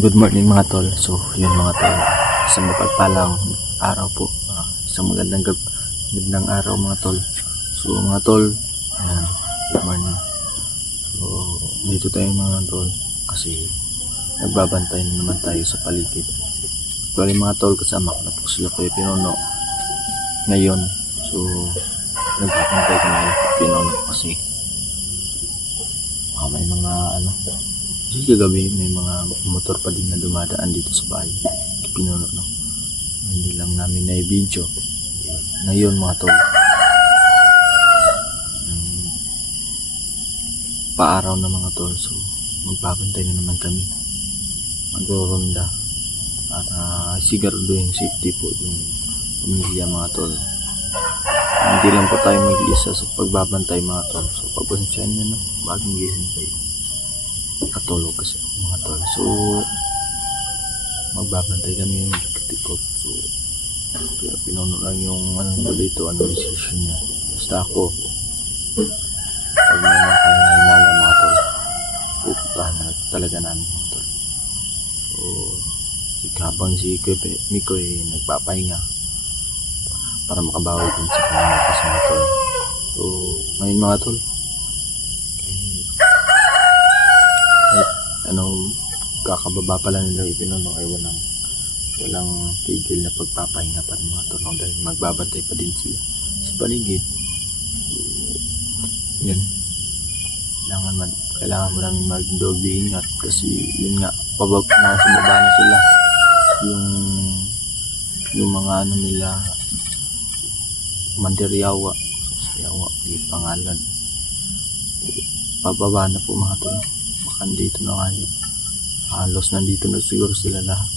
Good morning mga tol. So yun mga tol, isang mapagpalang araw po, isang magandang araw mga tol. So mga tol, ayan, good morning. So dito tayo mga tol kasi nagbabantay na naman tayo sa paligid. Actually mga tol, kasama ko na po sila Kuya Pinono ngayon. So nagbabantay ko na Pinono kasi may mga kasi kagabi may mga motor pa din na dumadaan dito sa bahay kay Pinono, no? Hindi lang namin na i-video ngayon mga tol. Paaraw na mga tol, so magbabantay na naman kami, magro-ronda para sigurado yung safety po yung pamilya mga tol. Hindi lang po tayo mag-iisa sa pagbabantay mga tol, so pagpasensyahan nyo, no? Bagong gising kayo, katulog kasi mga tol. So magbabantay kami yung tikot. So kaya Pinono lang yung dito, decision niya. Basta ako, pag may mga kahinala mga tol, pupuntahan na talaga namin mga tol. So habang si Miko nagpapahinga para makabawi din sa kanya kasi mga tol. So ngayon mga tol, kakababa pa lang nila Pinono ay walang tigil na pagpapahinga pa ng mga tol dahil magbabantay pa din sila sa paligid. Yan, kailangan mo namin mag-doble ingat kasi yun nga, nasa baba na sila, yung mga nila Mandiryawa yung pangalan, pababa na po mga tol. Baka dito na kayo, halos nandito na siguro sila lahat.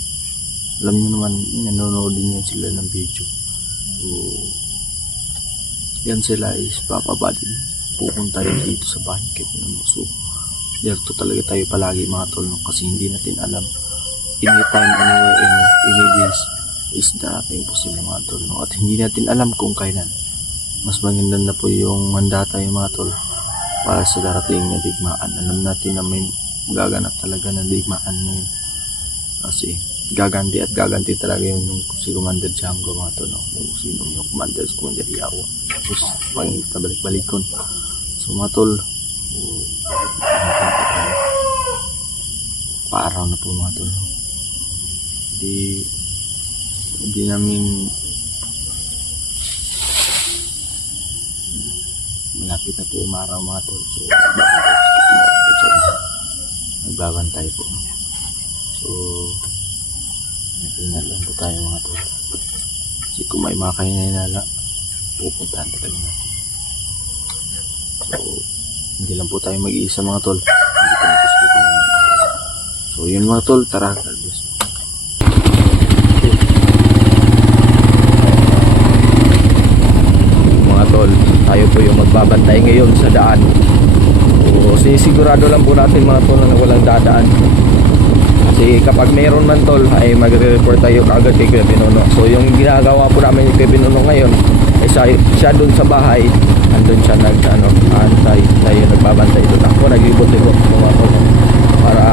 Alam niyo naman, nanonood din yan sila ng video. So yan sila is papaba din, pupunta rin dito sa bahay kay Pinono. So dito talaga tayo palagi mga tol, no? Kasi hindi natin alam, anytime, anywhere, any days is darating po sila mga tol, no? At hindi natin alam kung kailan. Mas maganda na po yung handa tayo mga tol para sa darating na digmaan. Alam natin na may gaganap talaga ng digmaan ngayon kasi gaganti talaga yung si Commander Django mga tol, no? Kung sino yung Commander Yawa, tapos pabalik-balikon. So mga tol, paaraw na po mga tol. Hindi namin malapit na po umaraw mga tol. So nagbabantay po. So ingat lang po tayo mga tol, kasi kung may mga kahinala pupuntahan talaga natin. So hindi lang po tayo mag-iisa mga tol, hindi po gusto ko mga tol. So yun mga tol, tara, kalbis mga tol, tayo po yung magbabantay ngayon sa daan. So sinisigurado lang po natin mga tol na walang dadaan, kasi kapag meron man tol ay magre-report tayo kaagad kay Kuya Pinono. So yung ginagawa po namin kay Kuya Pinono ngayon ay siya doon sa bahay, andun siya antay, tayo nagbabantay doon. Ako naglibot-libot mga tol para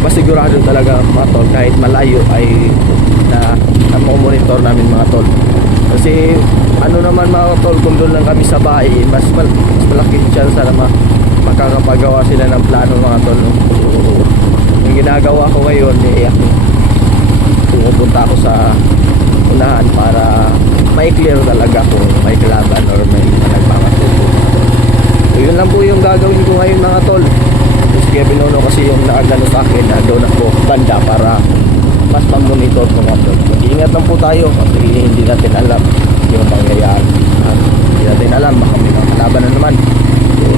masigurado talaga mga tol, kahit malayo ay na-monitor namin mga tol. Kasi naman mga tol, kung doon lang kami sa bahay, mas malaki chance na makakapagawa sila ng plano mga tol. Yung ginagawa ko ngayon pupunta ako sa unahan para may clear talaga kung may kalaban or may nagpapatubo. So yun lang po yung gagawin ko ngayon mga tol. Si Kuya Pinono kasi yung naagano sa akin na doon ako banda para mas pang-monitor ko mga tol. Mag-iingat lang po tayo kasi hindi natin alam yung mangyayari. Hindi natin alam, baka may mga kalaban na naman. So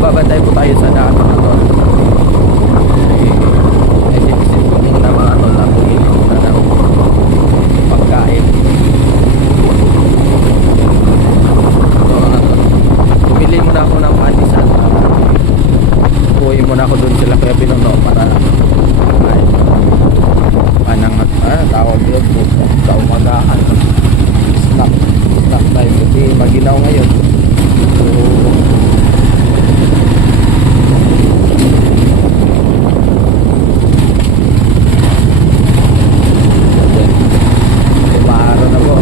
Nagbabantay po tayo sa daan mga tol. Isip-isip ko muna mga tol na bumili muna ng pagkain. So mga tol, bumili muna ako ng pandesal. Uwi muna ako dun sila Kuya Pinono para tawag yun po sa umagahan. Snack time kasi maginaw ngayon. So maaro na po,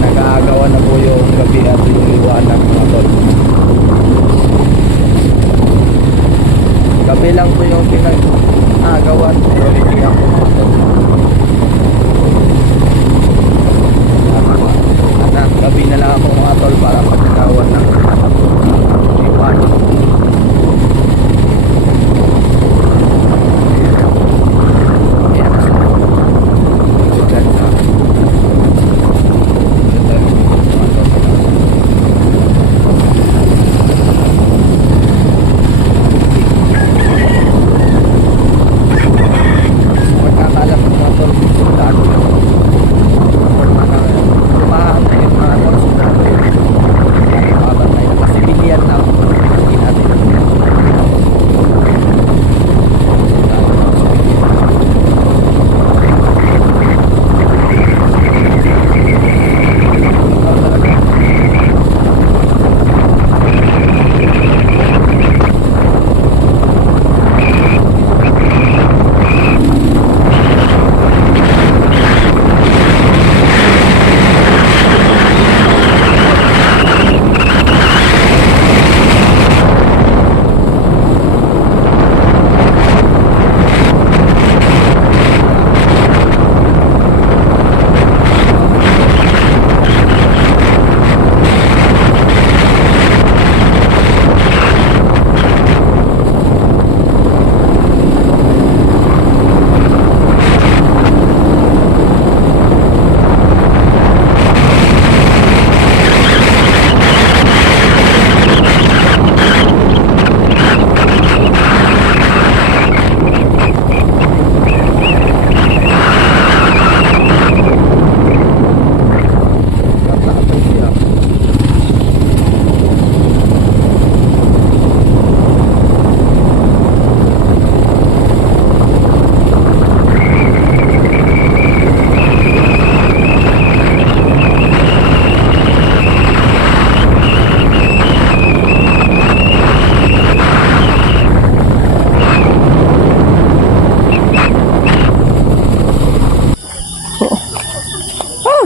nag-aagawan na po yung gabi at yung liwanag mga tol. Gabi lang po yung pinag-aagawan pero hindi ako mga tol. Gabi na lang ako mga tol para pagkakawan ng liwanag.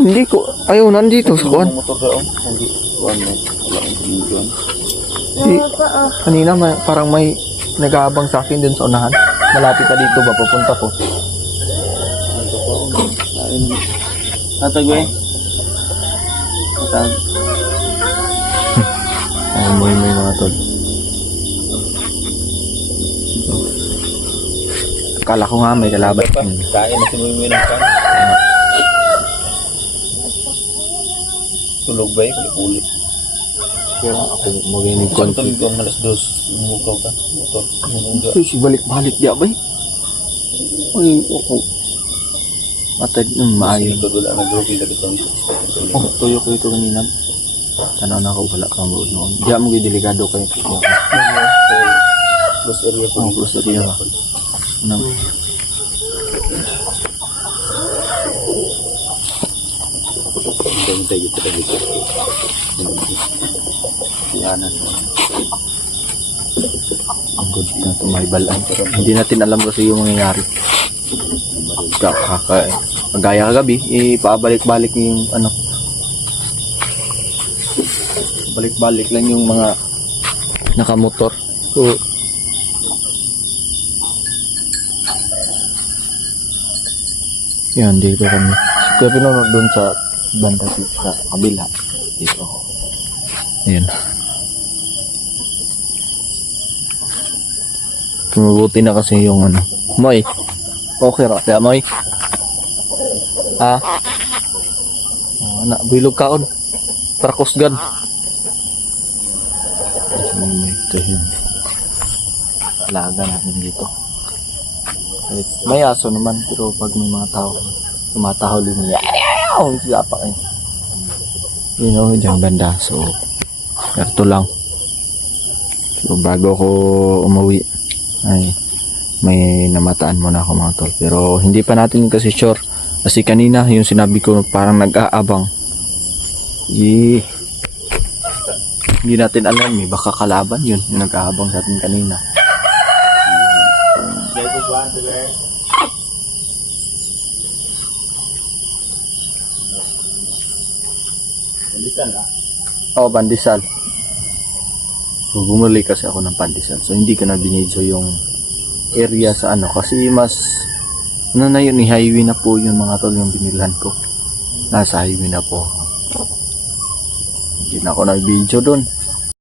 Hindi ko. Ayaw, nandito sa kuwan. Motor daw. Hindi. Kuwan mo. Wala akong tumigyan. Kanina parang may nag-aabang sa akin dun sa unahan. Malapit na dito ba? Pupunta ko. Ito po. Tatag eh. Tatag. Ay, may mga tol. Akala ko nga may kalaban. Kain na si Mimi ng kan. Tulog ba eh? Kulit-kulit. Kaya ako maginig ko. Isang tulig ang alas 2. Lumukaw ka. Motor. Munungga. Ay, balik-balik diya ba eh? Ay, ako. Matad nung maayo. Ito wala nag-groupie sa gusto niya. Oh, tuyo ko ito kanina. Tanaw na ako wala kang road noon. Diya mo yung delikado kayo. Plus area po. Plus area ba? Unang. Hintay gitu dito. Siyanan. Ang good na tumaybalan. Hindi natin alam kasi yung mangyayari. Kagaya kagabi, ipabalik-balik yung ano. Balik-balik lang yung mga nakamotor. So, yan, dito kami. Kaya pinunod dun sa banda dito sa kabila. Dito. Ayan. Tumubuti na kasi yung ano. Moy. Okay ra. Kaya Moy. Ah. Anak, bilog kaon. Para kusgan. Ito yun. alaga natin dito. Kahit may aso naman, pero pag may mga tao, tumatahol din nila. Ang sigapak eh. You know, dyan banda. So, ito lang. So, bago ako umuwi, ay may namataan muna ako mga tol. Pero hindi pa natin kasi sure. Kasi kanina, yung sinabi ko parang nag-aabang. Hindi natin alam eh. Baka kalaban yun. Yung nag-aabang sa atin kanina. Oo, pandesal. So, bumuli kasi ako ng pandesal. So, hindi ko na binidyo yung area sa ano. Kasi mas, ano na yun, highway na po yun mga tol, yung binilhan ko. Nasa highway na po. Hindi na ako nag-video dun.